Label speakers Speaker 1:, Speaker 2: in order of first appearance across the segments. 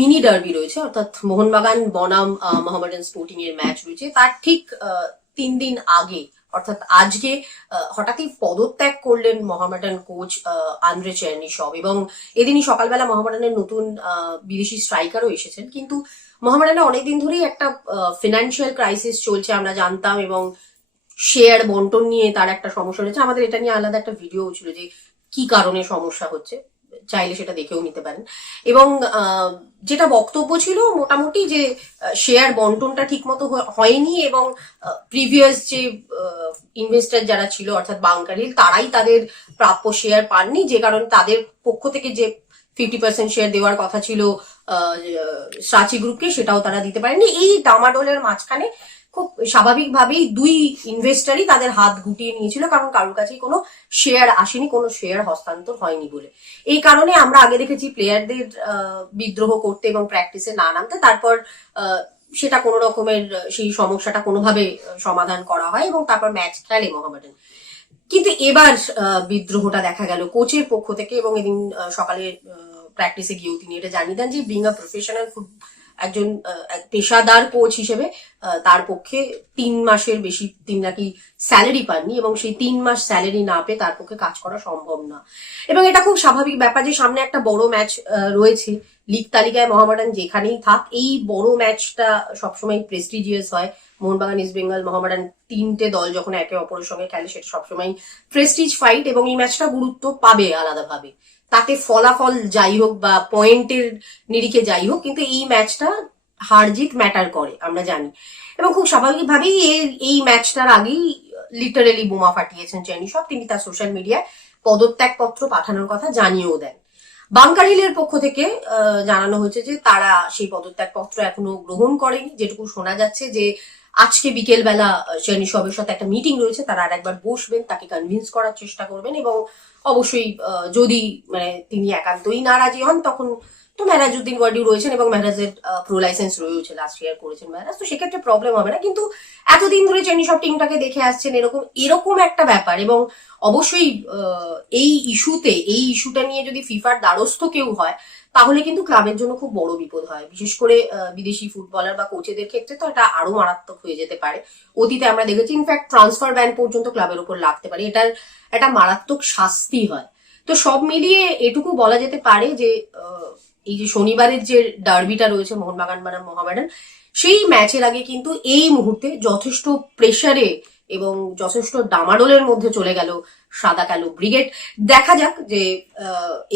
Speaker 1: Mini derby রয়েছে, অর্থাৎ মোহনবাগান, বনাম মোহামেডান স্পোর্টিং এর ম্যাচ রয়েছে। তার ঠিক তিন দিন আগে, অর্থাৎ আজকে হঠাৎই পদত্যাগ করলেন মোহামেডান কোচ আন্দ্রে চেরনিসব এবং এদিনই সকালবেলা মোহামেডানের নতুন বিদেশি স্ট্রাইকারও এসেছেন। কিন্তু মোহামেডানে অনেকদিন ধরেই একটা ফিনান্সিয়াল ক্রাইসিস চলছে আমরা জানতাম এবং শেয়ার বন্টন নিয়ে তার একটা সমস্যা রয়েছে। আমাদের এটা নিয়ে আলাদা একটা ভিডিও ছিল যে কি কারণে সমস্যা হচ্ছে। চাইলে সেটা দেখেও নিতে পারেন। এবং যেটা বক্তব্য ছিল মোটামুটি যে শেয়ার বন্টনটা ঠিকমতো হয়নি এবং প্রিভিয়াস যে ইনভেস্টর যারা ছিল, অর্থাৎ বাংকারিল, তারাই তাদের প্রাপ্য শেয়ার পাননি। যে কারণে তাদের পক্ষ থেকে যে ফিফটি পার্সেন্ট শেয়ার দেওয়ার কথা ছিল সাচি গ্রুপকে সেটাও তারা দিতে পারেনি এই ডামাডোলের মাঝখানে খুব স্বাভাবিকভাবেই দুই ইনভেস্টারই তাদের হাত গুটিয়ে নিয়েছিল, কারণ কারোর কাছেই কোনো শেয়ার আসেনি, কোনো শেয়ার হস্তান্তর হয়নি বলে। এই কারণে আমরা আগে দেখেছি প্লেয়ারদের বিদ্রোহ করতে এবং প্র্যাকটিসে না নামতে। তারপর সেটা কোনো রকমের, সেই সমস্যাটা কোনোভাবে সমাধান করা হয় এবং তারপর ম্যাচ খেলে মোহামেডান। কিন্তু এবার বিদ্রোহটা দেখা গেল কোচের পক্ষ থেকে এবং এদিন সকালে প্র্যাকটিসে গিয়েও তিনি এটা জানিয়ে দেন যে বিং আ প্রফেশনাল একজন পেশাদার কোচ হিসেবে তার পক্ষে তিন মাসের বেশি, তিনি নাকি স্যালারি পাননি এবং সেই তিন মাস স্যালারি না পেয়ে তার পক্ষে কাজ করা সম্ভব না। এবং এটা খুব স্বাভাবিক ব্যাপার যে সামনে একটা বড় ম্যাচ রয়েছে। লিগ তালিকায় মোহামেডান যেখানেই থাক, এই বড় ম্যাচটা সবসময় প্রেস্টিজিয়াস হয়। মোহনবাগান ইস্ট বেঙ্গল মোহামেডান তিনটে দল যখন একে অপরের সঙ্গে খেলে, সেটা সবসময় প্রেস্টিজ ফাইট এবং এই ম্যাচটা গুরুত্ব পাবে আলাদাভাবে। তাতে ফলাফল যাই হোক বা পয়েন্টের নিরিখে যাই হোক, কিন্তু এই ম্যাচটা হার জিত ম্যাটার করে, আমরা জানি। এবং খুব স্বাভাবিকভাবেই এই- ম্যাচটার আগেই লিটারেলি বোমা ফাটিয়েছেন চেনি সব। তিনি তার সোশ্যাল মিডিয়ায় পদত্যাগপত্র পাঠানোর কথা জানিয়েও দেন। বাংকার হিলের পক্ষ থেকে জানানো হয়েছে যে তারা সেই পদত্যাগপত্র এখনও গ্রহণ করেনি। যেটুকু শোনা যাচ্ছে যে আজকে বিকেল বেলা চেনি সবের সাথে একটা মিটিং রয়েছে। তারা আর একবার বসবেন, তাকে কনভিন্স করার চেষ্টা করবেন এবং অবশ্যই যদি মানে তিনি একান্তই নারাজি হন, তখন তো মেহরাজউদ্দিন ওয়ার্ডিও রয়েছেন এবং মেহরাজের প্রো লাইসেন্স রয়েছে লাস্ট ইয়ার করেছেন মেহরাজ। তো সেক্ষেত্রে প্রবলেম হবে না। কিন্তু এতদিন ধরে চেনি সব টিমটাকে দেখে আসছেন এরকম এরকম একটা ব্যাপার এবং অবশ্যই এই ইস্যুতে, এই ইস্যুটা নিয়ে যদি ফিফার দ্বারস্থ কেউ হয়, তাহলে কিন্তু ক্লাবের জন্য খুব বড় বিপদ হয়। বিশেষ করে বিদেশি ফুটবলার বা কোচেদের ক্ষেত্রে তো এটা আরও মারাত্মক হয়ে যেতে পারে। অতীতে আমরা দেখেছি ইনফ্যাক্ট ট্রান্সফার ব্যান পর্যন্ত ক্লাবের উপর লাগতে পারে। এটার একটা মারাত্মক শাস্তি হয়। তো সব মিলিয়ে এটুকু বলা যেতে পারে যে এই যে শনিবারের যে ডার্বিটা রয়েছে মোহনবাগান বনাম মোহামেডান, সেই ম্যাচের আগে কিন্তু এই মুহূর্তে যথেষ্ট প্রেসারে এবং যথেষ্ট ডামাডোলের মধ্যে চলে গেল সাদা কালো ব্রিগেড। দেখা যাক যে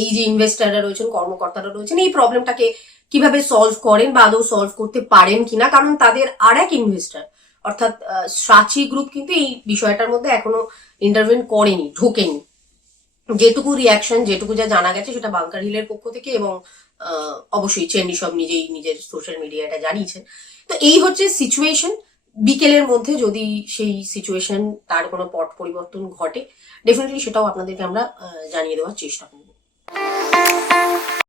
Speaker 1: এই যে ইনভেস্টাররা রয়েছেন, কর্মকর্তারা রয়েছেন, এই প্রবলেমটাকে কীভাবে সলভ করেন বা আদৌ সলভ করতে পারেন কিনা? কারণ তাদের আর এক ইনভেস্টার অর্থাৎ সাচি গ্রুপ কিন্তু এই বিষয়টার মধ্যে এখনও ইন্টারভেন করেনি, ঢোকেনি। যেটুকু রিয়াকশন যেটুকু যা জানা গেছে সেটা বাংকার হিলের পক্ষ থেকে এবং অবশ্যই চেন্নি সব নিজেই নিজের সোশ্যাল মিডিয়াটা জানিয়েছে। তো এই হচ্ছে সিচুয়েশন বিকেলের মধ্যে যদি সেই সিচুয়েশন তার কোনো পট পরিবর্তন ঘটে ডেফিনেটলি সেটাও আপনাদেরকে আমরা জানিয়ে দেওয়ার চেষ্টা করব।